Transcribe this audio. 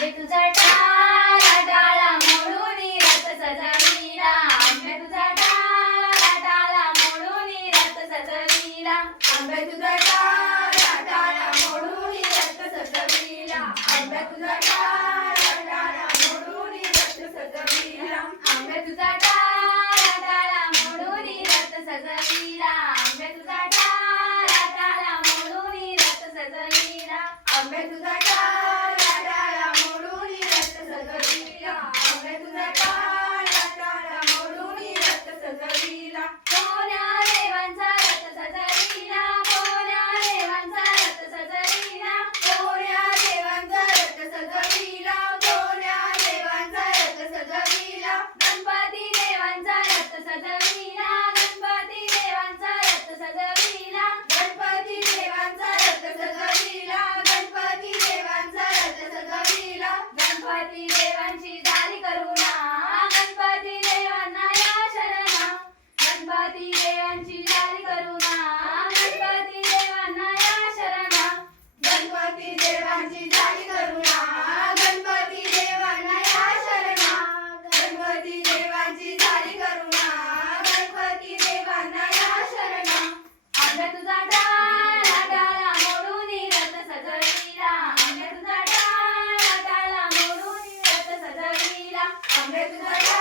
आंबे तुझा टाळा Ahmet Naya.